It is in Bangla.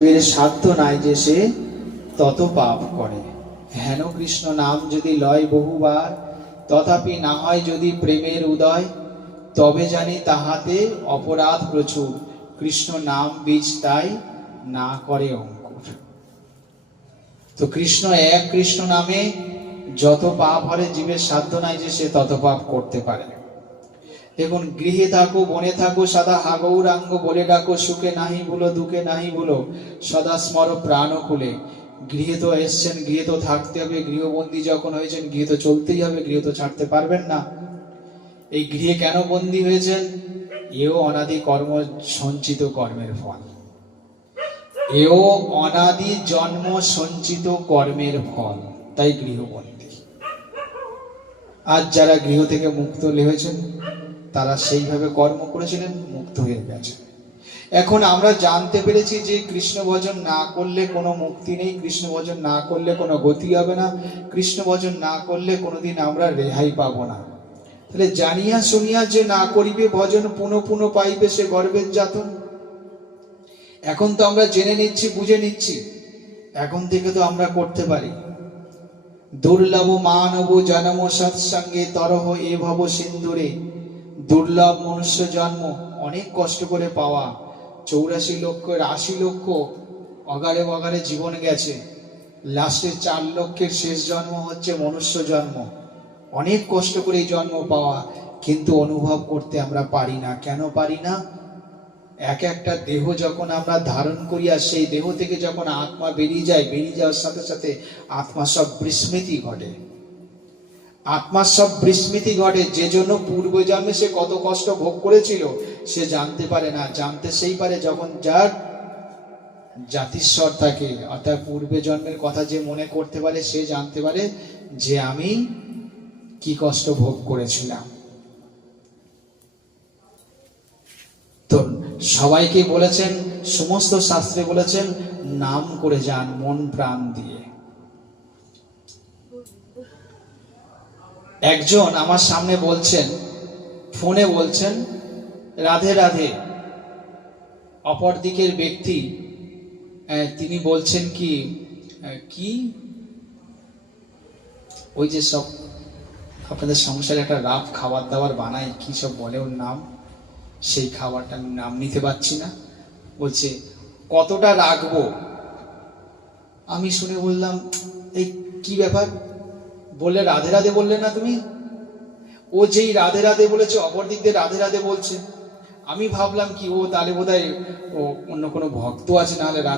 এর সাধ্য নাই যে সে তত পাপ করে। হেন কৃষ্ণ নাম যদি লয় বহুবার, তথাপি না হয় যদি প্রেমের উদয়, তবে জানি তাহাতে অপরাধ প্রচুর। কৃষ্ণ নাম বীজ তাই না করে অঙ্কুর। তো কৃষ্ণ এক, কৃষ্ণ নামে যত পাপ হরে জীবের সাধ্য নাই যে সে তত পাপ করতে পারে। দেখুন, গৃহে থাকো বনে থাকো সদা হা গৌরাঙ্গ বলে ডাকো, সুখে নাহি ভুলো দুঃখে নাহি ভুলো সদা স্মর প্রাণ খুলে। গৃহে তো এসছেন, গৃহে তো থাকতে হবে, গৃহবন্দী যখন হয়েছেন গৃহে তো চলতেই হবে, গৃহ তো ছাড়তে পারবেন না। এই গৃহে কেন বন্দী হয়েছেন? এও অনাদি কর্ম সঞ্চিত কর্মের ফল, এও অনাদি জন্ম সঞ্চিত কর্মের ফল, তাই গৃহবন্দী। আজ যারা গৃহ থেকে মুক্ত হয়েছেন তারা সেইভাবে কর্ম করেছিলেন, মুক্ত হয়ে গেছে। এখন আমরা জানতে পেরেছি যে কৃষ্ণ ভজন না করলে কোনো মুক্তি নেই, কৃষ্ণ ভজন না করলে কোনো গতি হবে না, কৃষ্ণ ভজন না করলে কোনোদিন আমরা রেহাই পাবো না। তাহলে জানিয়া শুনিয়া যে না করিবে ভজন, পুনঃ পুনঃ পাইবে সে গর্বের যাতন। এখন তো আমরা জেনে নিচ্ছি, বুঝে নিচ্ছি, এখন থেকে তো আমরা করতে পারি। দুর্লভ মানব জন্ম সৎসঙ্গে তরহ এ ভব সিন্ধুরে। দুর্লভ মনুষ্য জন্ম, অনেক কষ্ট করে পাওয়া। 84 লক্ষ 80 লক্ষ অগাড়ে অগাড়ে জীবন গেছে, লাস্টের 4 লক্ষের শেষ জন্ম হচ্ছে মনুষ্য জন্ম। অনেক কষ্ট করে এই জন্ম পাওয়া, কিন্তু অনুভব করতে আমরা পারি না। কেন পারি না? এক একটা দেহ যখন আমরা ধারণ করি, আর সেই দেহ থেকে যখন আত্মা বেরিয়ে যায়, বেরিয়ে যাওয়ার সাথে সাথে আত্মা সব বিস্মৃতি ঘটে। আত্মার সব বিস্মৃতি ঘটে। যে জন্য পূর্বজন্মে সে কত কষ্ট ভোগ করেছিল সে জানতে পারে না। জানতে সেই পারে যখন যার জাতিস্বর থাকে, অর্থাৎ পূর্বে জন্মের কথা যে মনে করতে পারে, সে জানতে পারে যে আমি কি কষ্ট ভোগ করেছিলাম। তো সবাইকে বলেছেন, সমস্ত শাস্ত্রে বলেছেন নাম করে যান মন প্রাণ দিয়ে। একজন আমার সামনে বলছেন, ফোনে বলছেন রাধে রাধে। অপর দিকের ব্যক্তি তিনি বলছেন কি কি ওই যে সব আপনাদের সংসারে একটা রাফ খাবার দাবার বানায়, কি সব বলে ওর নাম, সেই খাবারটা আমি নাম নিতে পারছি না। বলছে কতটা রাখবো। আমি শুনে বললাম এই কি ব্যাপার? বললে রাধে রাধে বললে না তুমি? ও যেই রাধে রাধে বলেছে, অপর দিক দিয়ে রাধে রাধে বলছে। আমি ভাবলাম কি ও তাহলে বোধহয় ও অন্য কোনো ভক্ত আছে, নাহলে